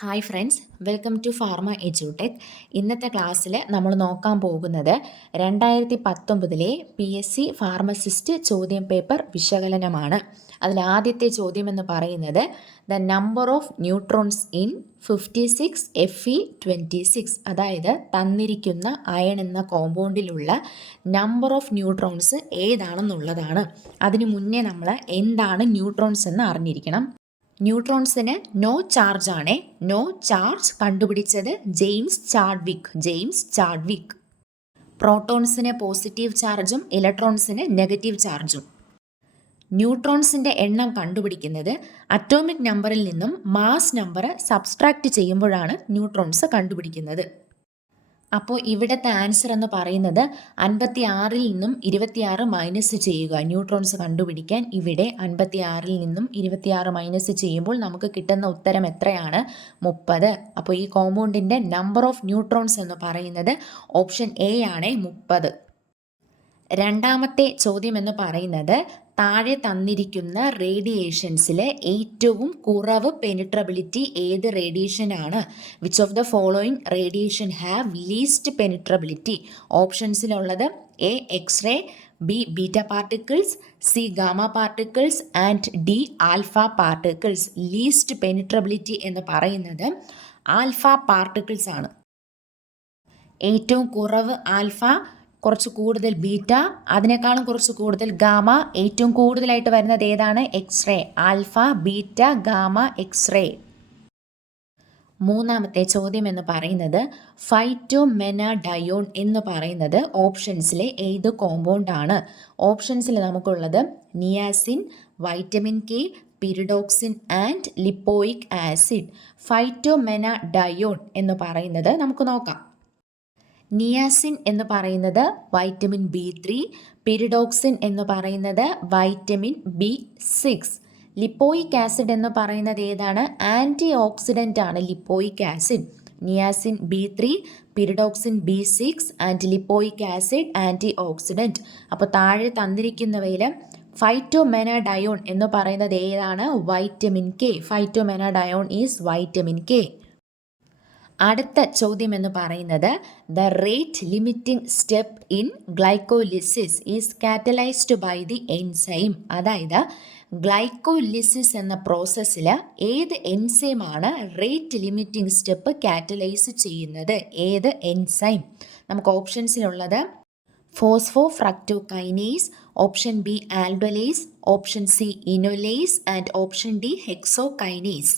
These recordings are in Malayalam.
Hi friends, welcome to Pharma എജ്യൂടെക്. ഇന്നത്തെ ക്ലാസ്സിൽ നമ്മൾ നോക്കാൻ പോകുന്നത് 2019 PSC ഫാർമസിസ്റ്റ് ചോദ്യം പേപ്പർ വിശകലനമാണ്. അതിൽ ആദ്യത്തെ ചോദ്യം എന്ന് പറയുന്നത് the number of neutrons in 56 Fe26, അതായത് തന്നിരിക്കുന്ന അയൺ എന്ന കോമ്പൗണ്ടിലുള്ള നമ്പർ ഓഫ് ന്യൂട്രോൺസ് ഏതാണെന്നുള്ളതാണ്. അതിനു മുന്നേ നമ്മൾ എന്താണ് ന്യൂട്രോൺസ് എന്ന് അറിഞ്ഞിരിക്കണം. ന്യൂട്രോൺസിന് നോ ചാർജ് ആണ്. നോ ചാർജ് കണ്ടുപിടിച്ചത് ജെയിംസ് ചാഡ്വിക്. പ്രോട്ടോൺസിന് പോസിറ്റീവ് ചാർജും ഇലക്ട്രോൺസിന് നെഗറ്റീവ് ചാർജും. ന്യൂട്രോൺസിൻ്റെ എണ്ണം കണ്ടുപിടിക്കുന്നത് അറ്റോമിക് നമ്പറിൽ നിന്നും മാസ് നമ്പർ സബ്സ്ട്രാക്റ്റ് ചെയ്യുമ്പോഴാണ് ന്യൂട്രോൺസ് കണ്ടുപിടിക്കുന്നത്. അപ്പോൾ ഇവിടുത്തെ ആൻസർ എന്ന് പറയുന്നത് 56 നിന്നും 26 മൈനസ് ചെയ്യുക ന്യൂട്രോൺസ് കണ്ടുപിടിക്കാൻ. ഇവിടെ 56 നിന്നും 26 മൈനസ് ചെയ്യുമ്പോൾ നമുക്ക് കിട്ടുന്ന ഉത്തരം എത്രയാണ്? 30. അപ്പോൾ ഈ കോമ്പൗണ്ടിൻ്റെ നമ്പർ ഓഫ് ന്യൂട്രോൺസ് എന്ന് പറയുന്നത് ഓപ്ഷൻ എ ആണ്, 30. രണ്ടാമത്തെ ചോദ്യം എന്ന് പറയുന്നത് താഴെ തന്നിരിക്കുന്ന റേഡിയേഷൻസിൽ ഏറ്റവും കുറവ് പെനിട്രബിലിറ്റി ഏത് റേഡിയേഷനാണ്? Which of the following radiation have least penetrability? ഓപ്ഷൻസിലുള്ളത് A X-ray, B beta particles, C gamma particles and D alpha particles. Least penetrability എന്ന് പറയുന്നത് ആൽഫ പാർട്ടിക്കിൾസ് ആണ്. ഏറ്റവും കുറവ് ആൽഫ, കുറച്ച് കൂടുതൽ ബീറ്റ, അതിനേക്കാളും കുറച്ച് കൂടുതൽ ഗാമ, ഏറ്റവും കൂടുതലായിട്ട് വരുന്നത് ഏതാണ്? X ray. Alpha, beta, gamma, X ray. മൂന്നാമത്തെ ചോദ്യം എന്ന് പറയുന്നത് ഫൈറ്റോമെനാഡയോൺ എന്ന് പറയുന്നത് ഓപ്ഷൻസിലെ ഏത് കോമ്പൗണ്ട് ആണ്? ഓപ്ഷൻസിൽ നമുക്കുള്ളത് niacin, vitamin K, pyridoxine and lipoic acid. Phytomenadione എന്ന് പറയുന്നത് നമുക്ക് നോക്കാം. നിയാസിൻ എന്ന് പറയുന്നത് വൈറ്റമിൻ B3, പിരിഡോക്സിൻ എന്ന് പറയുന്നത് വൈറ്റമിൻ B6. ലിപ്പോയിക് ആസിഡ് എന്ന് പറയുന്നത് ഏതാണ്? ആൻറ്റി ഓക്സിഡൻ്റ് ആണ് lipoic acid. Niacin B3, pyridoxine B6 and lipoic acid antioxidant. അപ്പോൾ താഴെ തന്നിരിക്കുന്നവയിൽ ഫൈറ്റോമെനാഡയോൺ എന്ന് പറയുന്നത് ഏതാണ്? Vitamin K. Phytomenadione is vitamin K. അടുത്ത ചോദ്യം എന്ന് പറയുന്നത് the rate limiting step in glycolysis is catalysed by the enzyme. അതായത് ഗ്ലൈക്കോലിസിസ് എന്ന പ്രോസസ്സിൽ ഏത് എൻസൈമാണ് റേറ്റ് ലിമിറ്റിംഗ് സ്റ്റെപ്പ് കാറ്റലൈസ് ചെയ്യുന്നത്? ഏത് എൻസൈം? നമുക്ക് ഓപ്ഷൻസിലുള്ളത് phosphofructokinase, option B aldolase, option C enolase and option D hexokinase.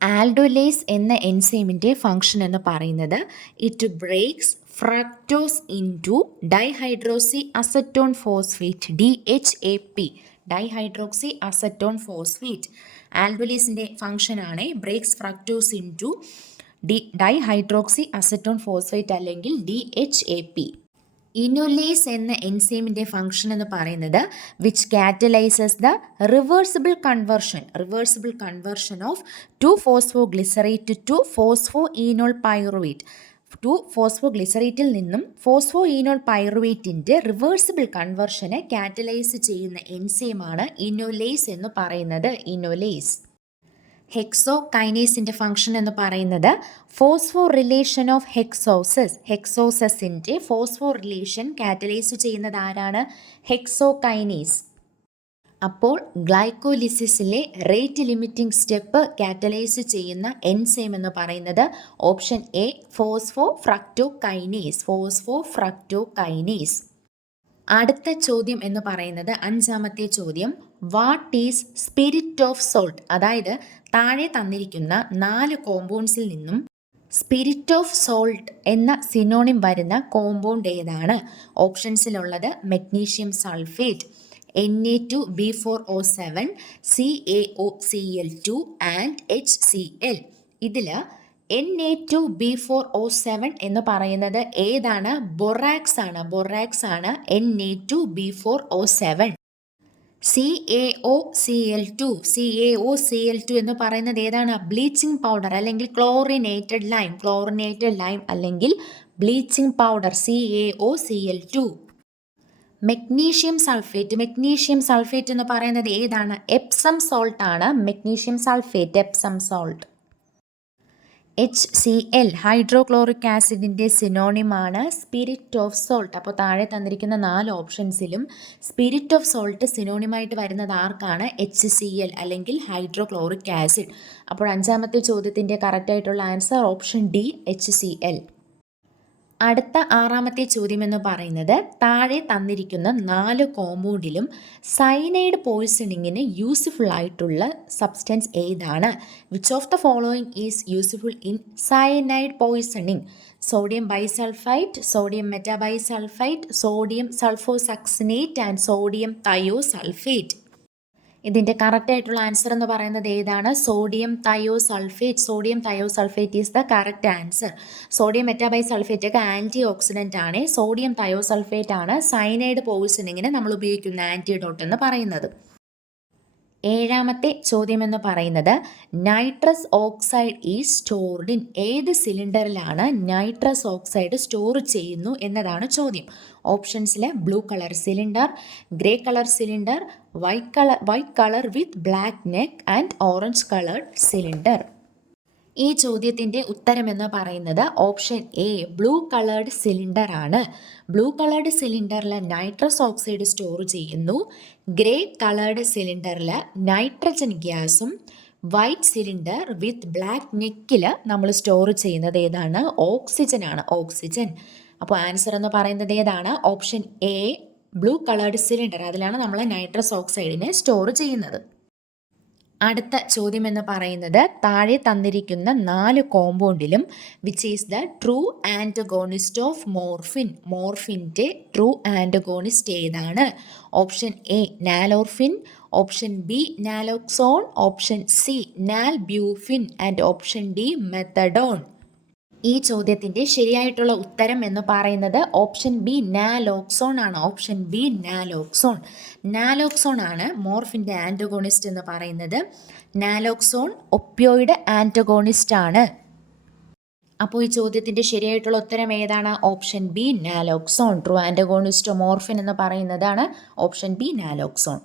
Aldolase എന്ന എൻസൈമിൻ്റെ ഫംഗ്ഷൻ എന്ന് പറയുന്നത് it breaks fructose into dihydroxy acetone phosphate, DHAP, dihydroxy acetone phosphate. ആൽഡോലേസിൻ്റെ ഫംഗ്ഷനാണ് breaks fructose into dihydroxy acetone phosphate അല്ലെങ്കിൽ DHAP. ഇനോലേസ് എന്ന എൻസൈമിൻ്റെ ഫംഗ്ഷൻ എന്ന് പറയുന്നത് which catalyses the reversible conversion of two phosphoglycerate to phosphoenol pyruvate. 2-ഫോസ്ഫോഗ്ലിസറേറ്റിൽ നിന്നും ഫോസ്ഫോഈനോൾ പൈറുവേറ്റിൻ്റെ റിവേഴ്സിബിൾ കൺവേർഷനെ കാറ്റലൈസ് ചെയ്യുന്ന എൻസൈമാണ് ഇനോലേസ് എന്ന് പറയുന്നത്. ഇനോലേസ്. ഹെക്സോകൈനേസിൻ്റെ ഫംഗ്ഷൻ എന്ന് പറയുന്നത് ഫോസ്ഫോ റിലേഷൻ ഓഫ് ഹെക്സോസസിൻ്റെ ഫോസ്ഫോ റിലേഷൻ കാറ്റലൈസ് ചെയ്യുന്നത് ആരാണ്? ഹെക്സോകൈനേസ്. അപ്പോൾ ഗ്ലൈക്കോലിസിസിലെ റേറ്റ് ലിമിറ്റിംഗ് സ്റ്റെപ്പ് കാറ്റലൈസ് ചെയ്യുന്ന എൻസൈം എന്ന് പറയുന്നത് ഓപ്ഷൻ എ ഫോസ്ഫോ ഫ്രക്ടോകൈനേസ്. അടുത്ത ചോദ്യം എന്ന് പറയുന്നത് അഞ്ചാമത്തെ ചോദ്യം what is spirit of salt? അതായത് താഴെ തന്നിരിക്കുന്ന 4 കോമ്പൗണ്ട്സിൽ നിന്നും സ്പിരിറ്റ് ഓഫ് സോൾട്ട് എന്ന സിനോണിം വരുന്ന കോമ്പൗണ്ട് ഏതാണ്? ഓപ്ഷൻസിലുള്ളത് magnesium sulphate, Na2B4O7, CaOCl2 and HCl. ഇതിൽ Na2B4O7 എന്ന് പറയുന്നത് ഏതാണ്? ബൊറാക്സ് ആണ്. Na2B4O7. CaOCl2 എന്ന് പറയുന്നത് ഏതാണ്? ബ്ലീച്ചിങ് പൗഡർ അല്ലെങ്കിൽ ക്ലോറിനേറ്റഡ് ലൈം അല്ലെങ്കിൽ bleaching powder CaOCl2. Magnesium sulphate എന്ന് പറയുന്നത് ഏതാണ്? എപ്സം സോൾട്ട് ആണ്. Magnesium sulphate, Epsom salt. HCl hydrochloric ആസിഡിൻ്റെ സിനോണിമാണ് സ്പിരിറ്റ് ഓഫ് സോൾട്ട്. അപ്പോൾ താഴെ തന്നിരിക്കുന്ന 4 ഓപ്ഷൻസിലും സ്പിരിറ്റ് ഓഫ് സോൾട്ട് സിനോണിമായിട്ട് വരുന്നത് ആർക്കാണ്? HCl അല്ലെങ്കിൽ ഹൈഡ്രോക്ലോറിക് ആസിഡ്. അപ്പോൾ 5ാമത്തെ ചോദ്യത്തിൻ്റെ കറക്റ്റായിട്ടുള്ള ആൻസർ ഓപ്ഷൻ ഡി HCl. അടുത്ത 6ാമത്തെ ചോദ്യം എന്ന് പറയുന്നത് താഴെ തന്നിരിക്കുന്ന 4 കോമ്പൗണ്ടിലും സയനൈഡ് പോയിസണിങ്ങിന് യൂസ്ഫുൾ ആയിട്ടുള്ള സബ്സ്റ്റൻസ് ഏതാണ്? Which of the following is useful in cyanide poisoning? Sodium bisulphite, sodium metabisulphite, sodium sulphosuccinate and sodium thiosulphate. ഇതിൻ്റെ കറക്റ്റായിട്ടുള്ള ആൻസർ എന്ന് പറയുന്നത് ഏതാണ്? Sodium thiosulphate. Sodium thiosulphate is the correct answer. Sodium metabisulphate ഒക്കെ ആൻറ്റി ഓക്സിഡൻ്റ് ആണ്. സോഡിയം തയോസൾഫേറ്റ് ആണ് സയനൈഡ് പോയിസണിങ്ങിന് നമ്മൾ ഉപയോഗിക്കുന്ന ആൻറ്റിഡോട്ട് എന്ന് പറയുന്നത്. 7ാമത്തെ ചോദ്യം എന്ന് പറയുന്നത് nitrous oxide is stored in. ഏത് സിലിണ്ടറിലാണ് നൈട്രസ് ഓക്സൈഡ് സ്റ്റോർ ചെയ്യുന്നു എന്നതാണ് ചോദ്യം. ഓപ്ഷൻസിൽ blue colour cylinder, grey colour cylinder, white colour with black neck and orange coloured cylinder. ഈ ചോദ്യത്തിൻ്റെ ഉത്തരം എന്ന് പറയുന്നത് option A blue coloured cylinder ആണ്. ബ്ലൂ കളേർഡ് സിലിണ്ടറിൽ നൈട്രസ് ഓക്സൈഡ് സ്റ്റോർ ചെയ്യുന്നു. ഗ്രേ കളേർഡ് സിലിണ്ടറിൽ നൈട്രജൻ ഗ്യാസും വൈറ്റ് സിലിണ്ടർ വിത്ത് ബ്ലാക്ക് നെക്കിൽ നമ്മൾ സ്റ്റോർ ചെയ്യുന്നത് ഏതാണ്? ഓക്സിജൻ ആണ്. ഓക്സിജൻ. അപ്പോൾ ആൻസർ എന്ന് പറയുന്നത് ഏതാണ്? Option A blue coloured cylinder. അതിലാണ് നമ്മൾ നൈട്രസ് ഓക്സൈഡിനെ സ്റ്റോർ ചെയ്യുന്നത്. അടുത്ത ചോദ്യം എന്ന് പറയുന്നത് താഴെ തന്നിരിക്കുന്ന 4 കോമ്പൗണ്ടിലും which is the true antagonist of morphine? മോർഫിൻ്റെ ട്രൂ ആൻറ്റഗോണിസ്റ്റ് ഏതാണ്? Option A nalorphine, option B naloxone, option C nalbuphine and option D methadone. ഈ ചോദ്യത്തിൻ്റെ ശരിയായിട്ടുള്ള ഉത്തരം എന്ന് പറയുന്നത് ഓപ്ഷൻ ബി നാലോക്സോൺ ആണ്. Option B നാലോക്സോൺ. നാലോക്സോൺ ആണ് മോർഫിൻ്റെ ആൻറ്റഗോണിസ്റ്റ് എന്ന് പറയുന്നത്. നാലോക്സോൺ ഒപ്പിയോയിഡ് ആൻറ്റഗോണിസ്റ്റ് ആണ്. അപ്പോൾ ഈ ചോദ്യത്തിൻ്റെ ശരിയായിട്ടുള്ള ഉത്തരം ഏതാണ്? Option B naloxone. True antagonist morphine എന്ന് പറയുന്നതാണ് ഓപ്ഷൻ ബി നാലോക്സോൺ.